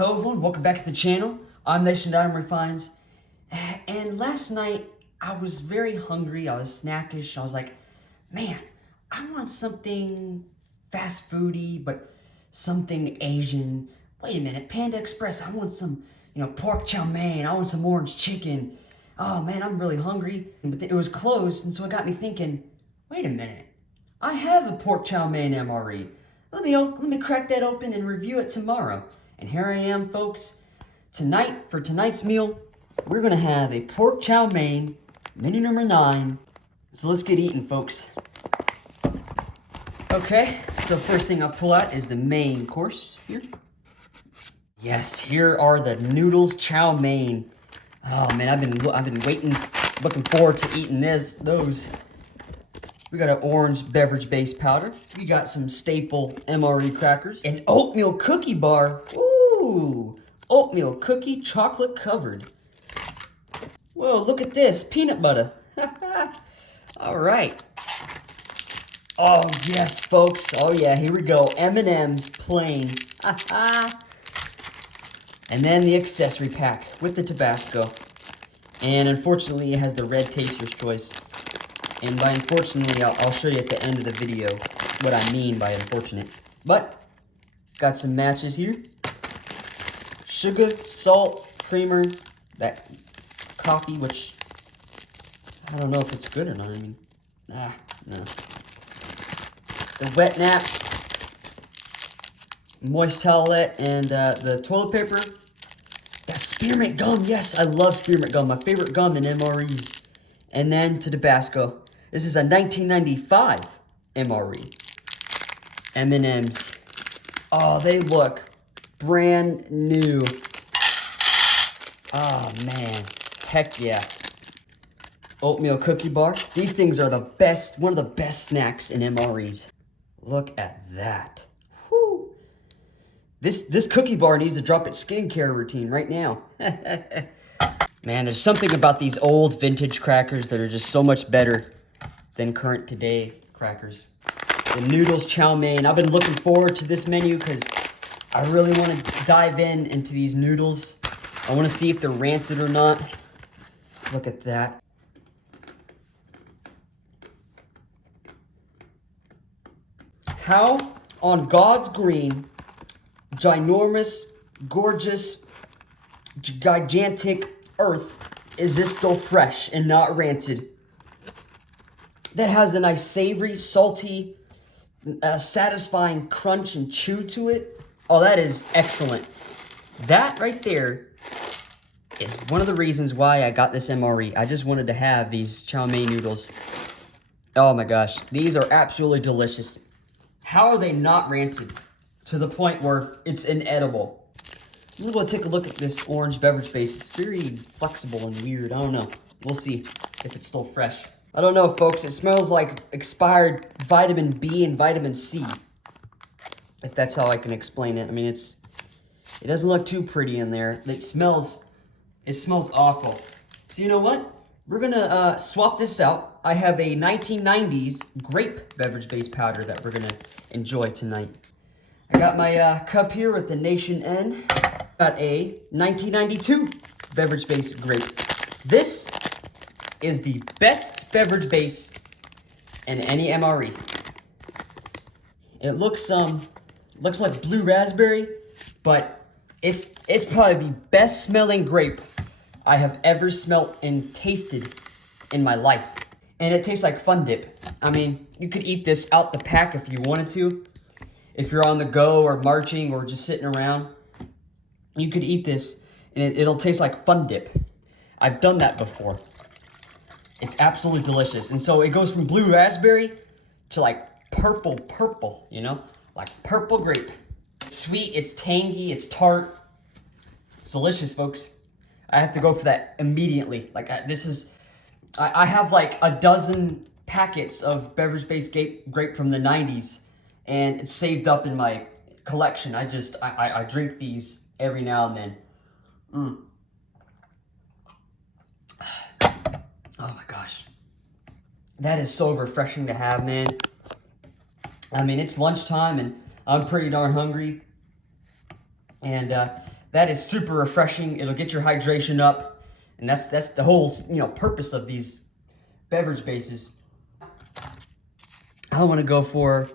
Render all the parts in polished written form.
Hello everyone, welcome back to the channel. I'm Nation.MREfinds. And last night, I was very hungry, I was snackish. I was like, man, I want something fast foody, but something Asian. Wait a minute, Panda Express, I want some, pork chow mein. I want some orange chicken. Oh man, I'm really hungry. But it was closed, and so it got me thinking, wait a minute. I have a pork chow mein MRE. Let me crack that open and review it tomorrow. And here I am, folks. Tonight, for tonight's meal, we're gonna have a pork chow mein, menu number 9. So let's get eating, folks. Okay, so first thing I'll pull out is the main course here. Yes, here are the noodles chow mein. Oh man, I've been waiting, looking forward to eating those. We got an orange beverage base powder. We got some staple MRE crackers. An oatmeal cookie bar. Ooh, oatmeal cookie chocolate covered. Whoa, look at this, peanut butter. All right. Oh yes, folks. Oh yeah, here we go. M&M's plain. And then the accessory pack with the Tabasco. And unfortunately, it has the red taster's choice. And by unfortunately, I'll show you at the end of the video what I mean by unfortunate. But, got some matches here. Sugar, salt, creamer, that coffee, which, I don't know if it's good or not. I mean, no. The wet nap, moist towelette, and the toilet paper. That spearmint gum, yes, I love spearmint gum. My favorite gum in MREs. And then to Tabasco. This is a 1995 MRE. M&M's. Oh, they look brand new. Oh, man. Heck yeah. Oatmeal cookie bar. These things are the best, one of the best snacks in MREs. Look at that. Whew. This cookie bar needs to drop its skincare routine right now. Man, there's something about these old vintage crackers that are just so much better than current today crackers. The noodles chow mein. I've been looking forward to this menu because I really want to dive into these noodles. I want to see if they're rancid or not. Look at that. How on God's green, ginormous, gorgeous, gigantic earth is this still fresh and not rancid? That has a nice savory, salty, satisfying crunch and chew to it. Oh, that is excellent. That right there is one of the reasons why I got this MRE. I just wanted to have these chow mein noodles. Oh my gosh, these are absolutely delicious. How are they not rancid to the point where it's inedible? I'm going to take a look at this orange beverage base. It's very flexible and weird. I don't know. We'll see if it's still fresh. I don't know, folks. It smells like expired vitamin B and vitamin C. If that's how I can explain it. I mean, it doesn't look too pretty in there. It smells awful. So you know what? We're going to swap this out. I have a 1990s grape beverage base powder that we're going to enjoy tonight. I got my cup here with the Nation N. Got a 1992 beverage base grape. This is the best beverage base in any MRE. It looks like blue raspberry, but it's probably the best smelling grape I have ever smelt and tasted in my life. And it tastes like Fun Dip. I mean, you could eat this out the pack if you wanted to. If you're on the go or marching or just sitting around, you could eat this and it'll taste like Fun Dip. I've done that before. It's absolutely delicious. And so it goes from blue raspberry to like purple, you know? Like purple grape. It's sweet, it's tangy, it's tart. It's delicious, folks. I have to go for that immediately. Like I have like a dozen packets of beverage-based grape from the 90s, and it's saved up in my collection. I drink these every now and then. Oh my gosh. That is so refreshing to have, man. I mean, it's lunchtime and I'm pretty darn hungry. And that is super refreshing. It'll get your hydration up. And that's the whole, purpose of these beverage bases. I want to go for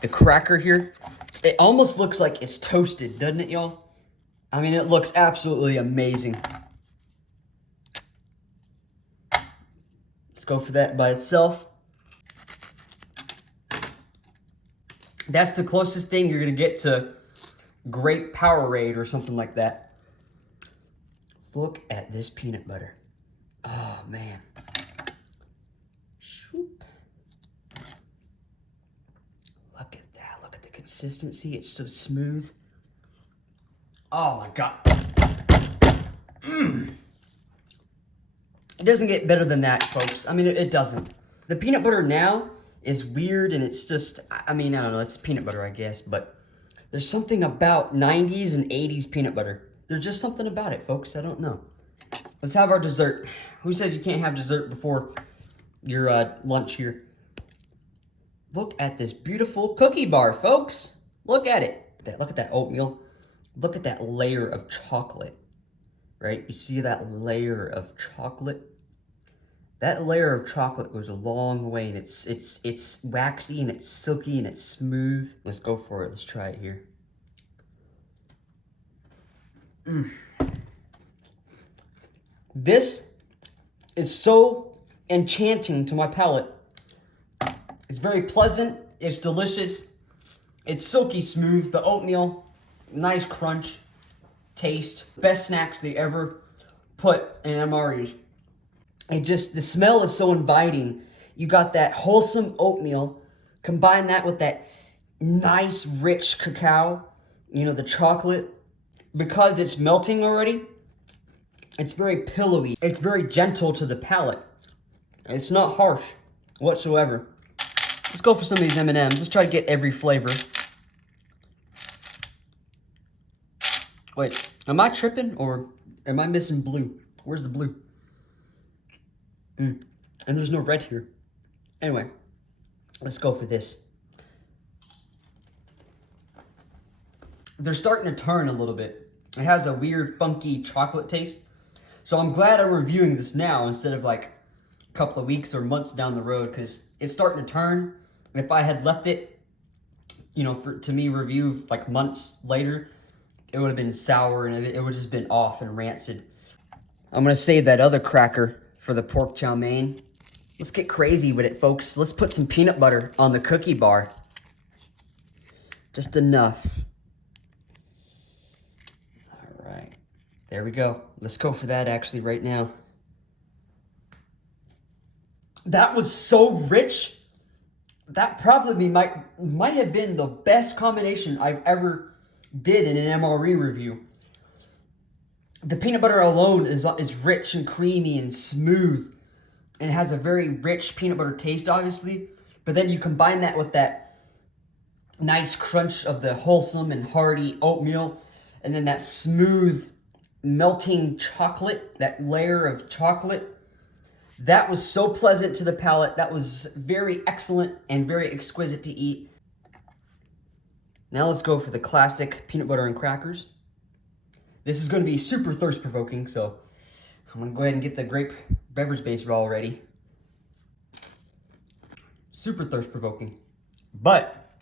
the cracker here. It almost looks like it's toasted, doesn't it, y'all? I mean, it looks absolutely amazing. Let's go for that by itself. That's the closest thing you're going to get to grape Powerade or something like that. Look at this peanut butter. Oh, man. Shoop. Look at that. Look at the consistency. It's so smooth. Oh, my God. It doesn't get better than that, folks. I mean, it doesn't. The peanut butter now is weird, and it's just, I mean, I don't know. It's peanut butter, I guess, but there's something about 90s and 80s peanut butter. There's just something about it, folks. I don't know. Let's have our dessert. Who says you can't have dessert before your lunch here? Look at this beautiful cookie bar, folks. Look at it. Look at that oatmeal. Look at that layer of chocolate, right? You see that layer of chocolate? That layer of chocolate goes a long way, and it's waxy, and it's silky, and it's smooth. Let's go for it. Let's try it here. This is so enchanting to my palate. It's very pleasant. It's delicious. It's silky smooth. The oatmeal, nice crunch, taste. Best snacks they ever put in MREs. The smell is so inviting. You got that wholesome oatmeal. Combine that with that nice, rich cacao. The chocolate. Because it's melting already, it's very pillowy. It's very gentle to the palate. It's not harsh whatsoever. Let's go for some of these M&Ms. Let's try to get every flavor. Wait, am I tripping or am I missing blue? Where's the blue? And there's no red here. Anyway, let's go for this. They're starting to turn a little bit. It has a weird, funky chocolate taste. So I'm glad I'm reviewing this now instead of like a couple of weeks or months down the road, because it's starting to turn. And if I had left it, to me review like months later, it would have been sour and it would have just been off and rancid. I'm going to save that other cracker for the pork chow mein. Let's get crazy with it, folks. Let's put some peanut butter on the cookie bar. Just enough. All right. There we go. Let's go for that actually right now. That was so rich. That probably might have been the best combination I've ever did in an MRE review. The peanut butter alone is rich and creamy and smooth, and it has a very rich peanut butter taste, obviously. But then you combine that with that nice crunch of the wholesome and hearty oatmeal, and then that smooth melting chocolate, that layer of chocolate. That was so pleasant to the palate. That was very excellent and very exquisite to eat. Now let's go for the classic peanut butter and crackers. This is going to be super thirst-provoking, so I'm going to go ahead and get the grape beverage base all ready. Super thirst-provoking, but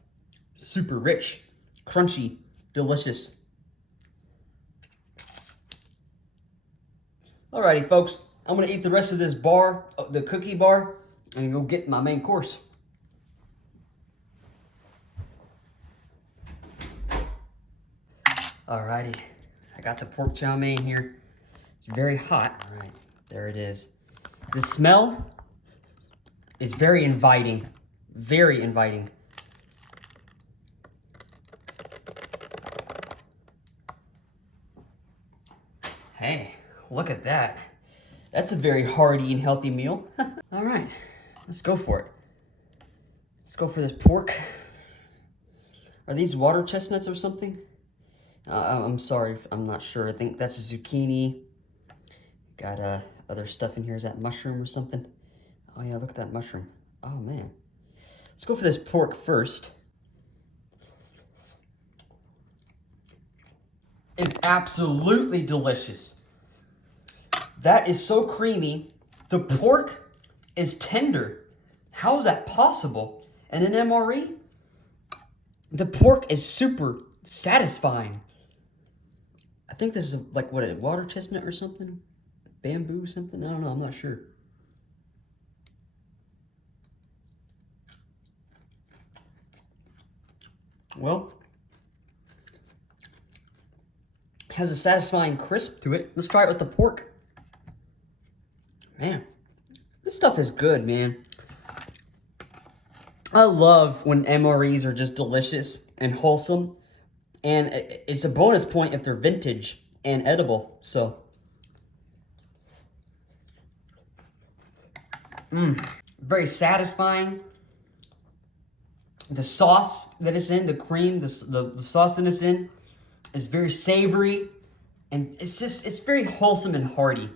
super rich, crunchy, delicious. Alrighty, folks. I'm going to eat the rest of this bar, the cookie bar, and go get my main course. Alrighty. I got the pork chow mein here. It's very hot. All right, there it is. The smell is very inviting. Very inviting. Hey, look at that. That's a very hearty and healthy meal. All right, let's go for it. Let's go for this pork. Are these water chestnuts or something? I'm sorry, I'm not sure. I think that's a zucchini. Got other stuff in here. Is that mushroom or something? Oh yeah, look at that mushroom. Oh man. Let's go for this pork first. is absolutely delicious. That is so creamy. The pork is tender. How is that possible? And in MRE, the pork is super satisfying. I think this is like, what, a water chestnut or something? Bamboo something? I don't know, I'm not sure. Well, it has a satisfying crisp to it. Let's try it with the pork. Man, this stuff is good, man. I love when MREs are just delicious and wholesome. And it's a bonus point if they're vintage and edible. So, very satisfying. The sauce that it's in, the cream, the sauce that it's in is very savory. And it's very wholesome and hearty.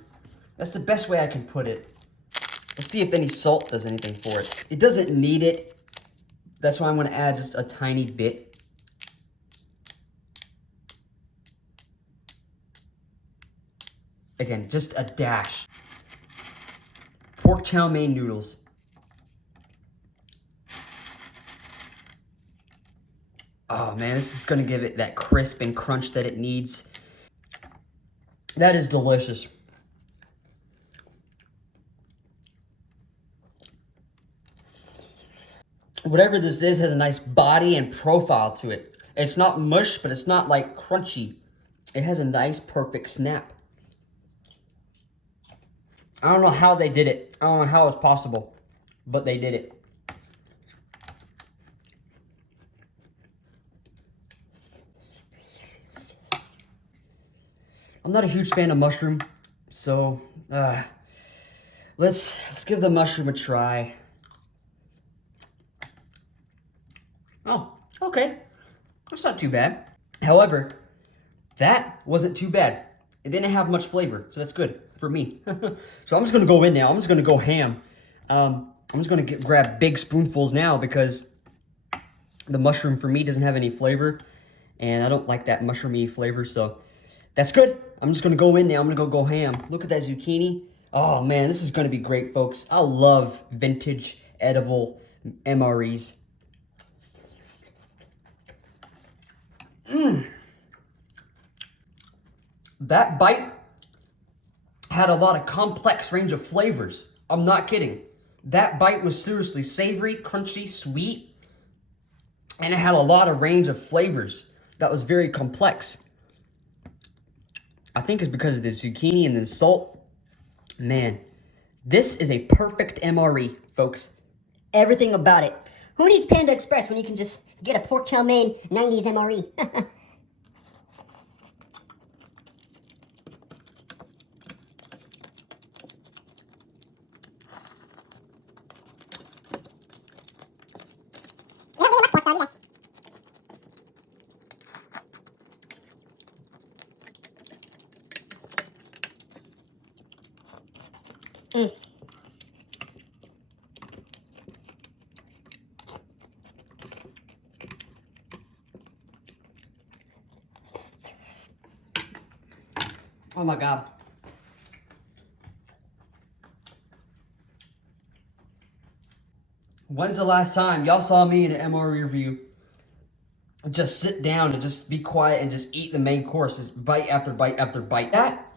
That's the best way I can put it. Let's see if any salt does anything for it. It doesn't need it. That's why I'm going to add just a tiny bit. Again, just a dash. Pork chow mein noodles. Oh man, this is going to give it that crisp and crunch that it needs. That is delicious. Whatever this is has a nice body and profile to it. It's not mush, but it's not like crunchy. It has a nice, perfect snap. I don't know how they did it. I don't know how it's possible, but they did it. I'm not a huge fan of mushroom, so let's give the mushroom a try. Oh, okay. That's not too bad. However, that wasn't too bad. It didn't have much flavor, so that's good for me. So I'm just gonna go in now. I'm just gonna go ham. I'm just gonna grab big spoonfuls now because the mushroom for me doesn't have any flavor, and I don't like that mushroomy flavor, so that's good. I'm just gonna go in now. I'm gonna go ham. Look at that zucchini. Oh man, this is gonna be great, folks. I love vintage edible MREs. That bite had a lot of complex range of flavors. I'm not kidding. That bite was seriously savory, crunchy, sweet, and it had a lot of range of flavors. That was very complex. I think it's because of the zucchini and the salt. Man, this is a perfect MRE, folks. Everything about it. Who needs Panda Express when you can just get a pork chow mein 90s MRE? Oh my God. When's the last time y'all saw me in an MRE review just sit down and just be quiet and just eat the main course, just bite after bite after bite? That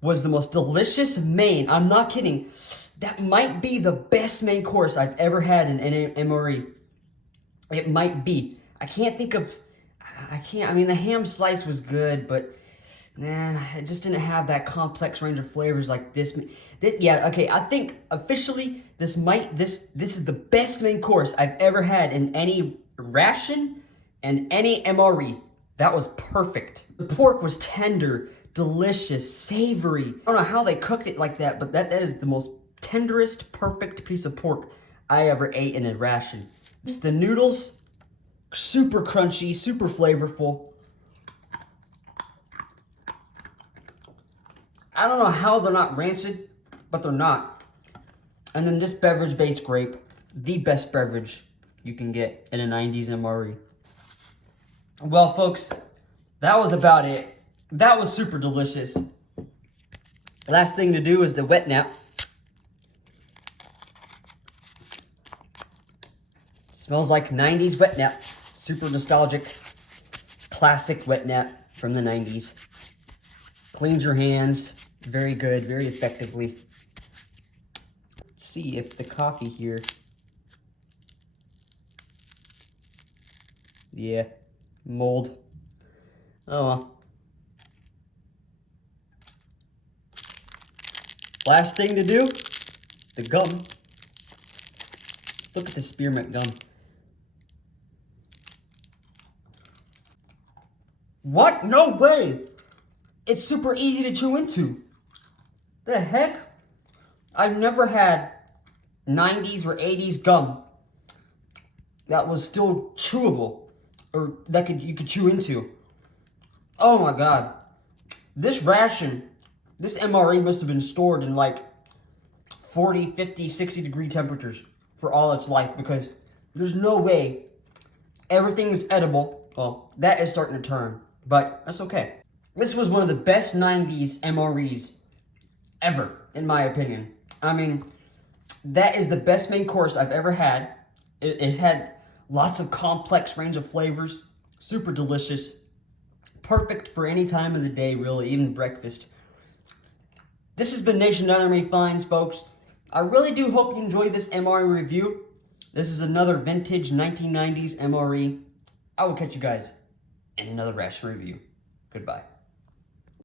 was the most delicious main. I'm not kidding. That might be the best main course I've ever had in an MRE. It might be. I mean, the ham slice was good, but nah, it just didn't have that complex range of flavors like this. Yeah, okay, I think officially this is the best main course I've ever had in any ration and any MRE. That was perfect. The pork was tender, delicious, savory. I don't know how they cooked it like that, but that is the most tenderest, perfect piece of pork I ever ate in a ration. Just the noodles, super crunchy, super flavorful. I don't know how they're not rancid, but they're not. And then this beverage-based grape, the best beverage you can get in a 90s MRE. Well, folks, that was about it. That was super delicious. Last thing to do is the wet nap. Smells like 90s wet nap. Super nostalgic. Classic wet nap from the 90s. Cleans your hands. Very good, very effectively. Let's see if the coffee here. Yeah, mold. Oh well. Last thing to do, the gum. Look at the spearmint gum. What? No way! It's super easy to chew into. The heck? I've never had 90s or 80s gum that was still chewable, or that you could chew into. Oh my god. This ration, this MRE must have been stored in like 40, 50, 60 degree temperatures for all its life, because there's no way everything is edible. Well, that is starting to turn, but that's okay. This was one of the best 90s MREs ever, in my opinion. I mean, that is the best main course I've ever had. It had lots of complex range of flavors, super delicious, perfect for any time of the day, really, even breakfast. This has been Nation.MREfinds, folks. I really do hope you enjoyed this MRE review. This is another vintage 1990s MRE. I will catch you guys in another ration review. Goodbye.